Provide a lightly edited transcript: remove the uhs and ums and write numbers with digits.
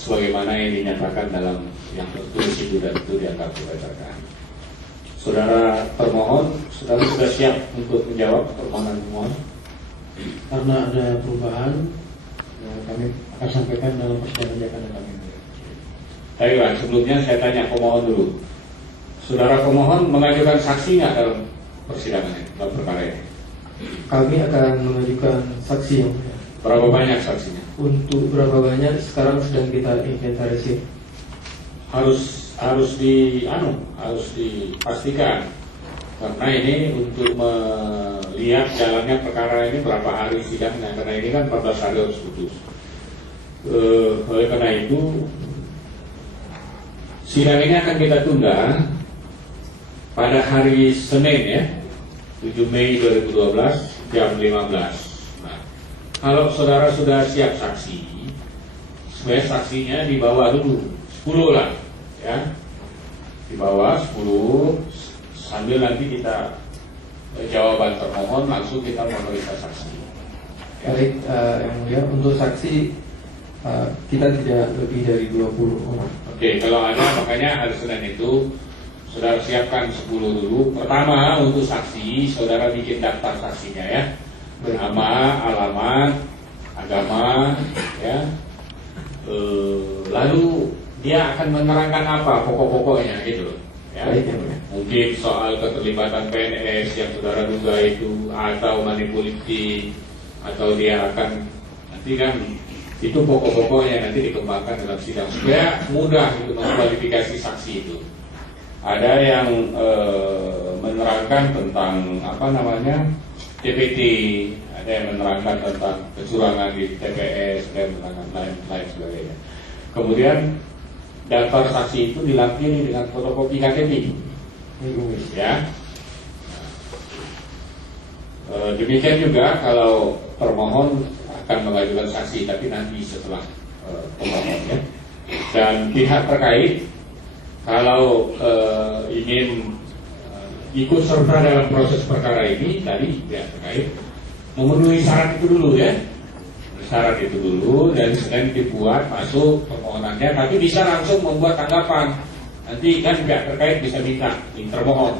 sebagaimana yang dinyatakan dalam yang tertulis itu dan itu dianggap dibacakan. Saudara termohon, saudara sudah siap untuk menjawab permohonan pemohon? Karena ada perubahan, kami akan sampaikan dalam persidangan yang akan datang. Baiklah, sebelumnya saya tanya pemohon dulu. Saudara pemohon mengajukan saksi nggak dalam persidangan ini, dalam perkara ini? Kami akan mengajukan saksi yang mulia. Berapa banyak saksinya? Untuk berapa banyak sekarang sedang kita inventarisir. Harus dipastikan, karena ini untuk melihat jalannya perkara ini berapa hari sidangnya, karena ini kan 14 hari harus putus. Oleh karena itu sidang ini akan kita tunda pada hari Senin ya, 7 Mei 2012 jam 15. Nah, kalau saudara sudah siap saksi, sebenarnya saksinya dibawa dulu 10 lah ya, dibawa 10 sambil nanti kita jawaban termohon langsung kita memeriksa saksi ya. Baik, yang mulia, untuk saksi kita tidak lebih dari 20 orang. Oke, kalau ada makanya hari Senin itu saudara siapkan 10 dulu. Pertama untuk saksi, saudara bikin daftar saksinya ya, nama, alamat, agama ya, lalu dia akan menerangkan apa pokok-pokoknya gitu loh ya. Mungkin soal keterlibatan PNS yang saudara duga itu, atau manipulatif, atau dia akan nanti kan itu pokok-pokoknya nanti dikembangkan dalam sidang supaya mudah untuk mengkualifikasi saksi itu. Ada yang menerangkan tentang apa namanya TPT, ada yang menerangkan tentang kecurangan di TPS, dan lain sebagainya. Kemudian daftar saksi itu dilampiri dengan fotokopi KTP, ya. Demikian juga kalau termohon akan mengajukan saksi, tapi nanti setelah pemohon ya. Dan pihak terkait kalau ingin ikut serta dalam proses perkara ini, tadi pihak terkait memenuhi syarat itu dulu ya. Syarat itu dulu, dan Senin dibuat masuk permohonannya, tapi bisa langsung membuat tanggapan. Nanti kan pihak terkait bisa minta termohon